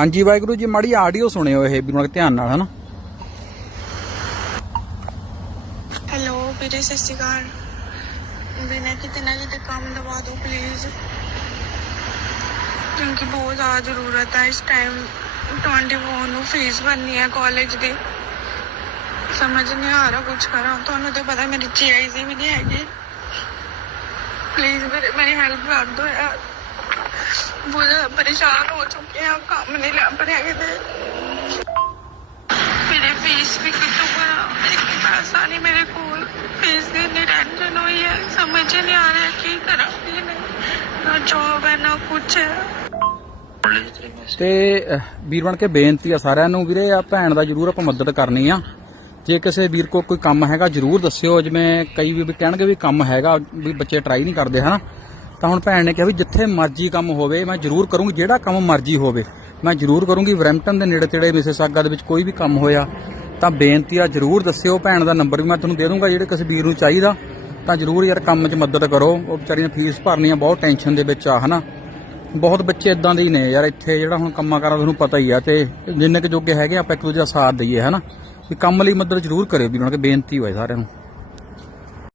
ਹਾਂਜੀ, ਵਾਹਿਗੁਰੂ ਜੀ, ਮਾੜੀ ਆਡੀਓ ਸੁਣਿਓ ਇਹ ਵੀ ਨਾਲ ਧਿਆਨ ਨਾਲ, ਹਨਾ? ਹੈਲੋ ਵੀਰੇ, ਸਤਿ ਸ਼੍ਰੀ ਅਕਾਲ। ਬਿਨਾਂ ਕਿਤੇ ਨਾ ਕਿਤੇ ਕੰਮ ਦਵਾ ਦਿਓ ਪਲੀਜ਼ ਕਿਉਂਕਿ ਬਹੁਤ ਜ਼ਿਆਦਾ ਜ਼ਰੂਰਤ ਹੈ ਇਸ ਟਾਈਮ 24 ਨੂੰ ਫੀਸ ਭਰਨੀ ਹੈ ਕਾਲਜ ਦੀ। ਸਮਝ ਨਹੀਂ ਆ ਰਿਹਾ ਕੁਝ ਕਰਾਂ। ਤੁਹਾਨੂੰ ਤਾਂ ਪਤਾ ਮੇਰੀ ਜੀਆਈਸੀ ਵੀ ਨਹੀਂ ਹੈਗੀ। ਪਲੀਜ਼ ਮੇਰੇ ਮੇਰੀ ਹੈਲਪ ਕਰ ਦਿਓ ਯਾਰ। ਬਹੁਤ ਜ਼ਿਆਦਾ ਪਰੇਸ਼ਾਨ ਹੋ ਚੁੱਕੇ ਹਾਂ ਕੰਮ ਨਹੀਂ ਲੱਭ ਰਿਹਾ ਕਿਤੇ ਮੇਰੇ ਫੀਸ ਵੀ ਕਿਤੋਂ ਕਰਾਂ ਇੱਕ ਪੈਸਾ ਨਹੀਂ ਮੇਰੇ ਕੋਲ। ਫੀਸ ਦੀ ਇੰਨੀ ਟੈਨਸ਼ਨ ਹੋਈ ਹੈ ਸਮਝ ਨਹੀਂ ਆ ਰਿਹਾ ਕੀ ਕਰਾਂ ਕੀ ਨਹੀਂ ਨਾ ਜੋਬ ਹੈ ਨਾ ਕੁਛ ਹੈ। ਤੇ ਅਹ, ਵੀਰ ਬਣ ਕੇ ਬੇਨਤੀ ਆ ਸਾਰਿਆਂ ਨੂੰ ਵੀਰੇ ਆ ਭੈਣ ਦਾ ਜਰੂਰ ਆਪਾਂ ਮਦਦ ਕਰਨੀ ਆ। ਜੇ ਕਿਸੇ ਵੀਰ ਕੋ ਕੋਈ ਕੰਮ ਹੈਗਾ ਜਰੂਰ ਦੱਸਿਓ। ਜਿਵੇਂ ਕਈ ਵੀ ਕਹਿਣਗੇ ਵੀ ਕੰਮ ਹੈਗਾ ਵੀ ਬੱਚੇ ਟਰਾਈ ਨਹੀਂ ਕਰਦੇ ਹਨਾ? ਤਾਂ ਹੁਣ ਭੈਣ ਨੇ ਕਿਹਾ ਵੀ ਜਿੱਥੇ ਮਰਜ਼ੀ ਕੰਮ ਹੋਵੇ, ਮੈਂ ਜਰੂਰ ਕਰੂੰਗੀ, ਜਿਹੜਾ ਕੰਮ ਮਰਜ਼ੀ ਹੋਵੇ, ਮੈਂ ਜਰੂਰ ਕਰੂੰਗੀ। ਬਰੈਂਪਟਨ ਦੇ ਨੇੜੇ ਤੇੜੇ ਮਿਸਿਸਾਗਾ ਦੇ ਵਿੱਚ ਕੋਈ ਵੀ ਕੰਮ ਹੋਇਆ, ਤਾਂ ਬੇਨਤੀ ਆ ਜਰੂਰ ਦੱਸਿਓ ਭੈਣ ਦਾ ਨੰਬਰ ਵੀ ਮੈਂ ਤੁਹਾਨੂੰ ਦੇ ਦੂੰਗਾ, ਜਿਹੜੇ ਕਿਸੇ ਵੀਰ ਨੂੰ ਚਾਹੀਦਾ, ਤਾਂ ਜਰੂਰ ਯਾਰ ਕੰਮ 'ਚ ਮਦਦ ਕਰੋ। ਉਹ ਵਿਚਾਰੀ ਨੇ ਫੀਸ ਭਰਨੀ ਆ, ਬਹੁਤ ਟੈਨਸ਼ਨ ਦੇ ਵਿੱਚ ਆ, ਹਨਾ। ਬਹੁਤ ਬੱਚੇ ਇਦਾਂ ਦੇ ਹੀ ਨੇ ਯਾਰ, ਇੱਥੇ ਜਿਹੜਾ ਹੁਣ ਕੰਮਾਂ ਕਰਾਂ ਤੁਹਾਨੂੰ ਪਤਾ ਹੀ ਆ, ਤੇ ਜਿੰਨੇ ਕੁ ਜੋਗੇ ਹੈਗੇ, ਆਪਾਂ ਇੱਕ ਦੂਜੇ ਦਾ ਸਾਥ ਦਈਏ, ਹਨਾ। ਵੀ ਕੰਮ ਲਈ ਮਦਦ ਜ਼ਰੂਰ ਕਰਿਓ, ਵੀ ਉਹਨਾਂ ਬੇਨਤੀ ਹੋਏ ਸਾਰਿਆਂ ਨੂੰ।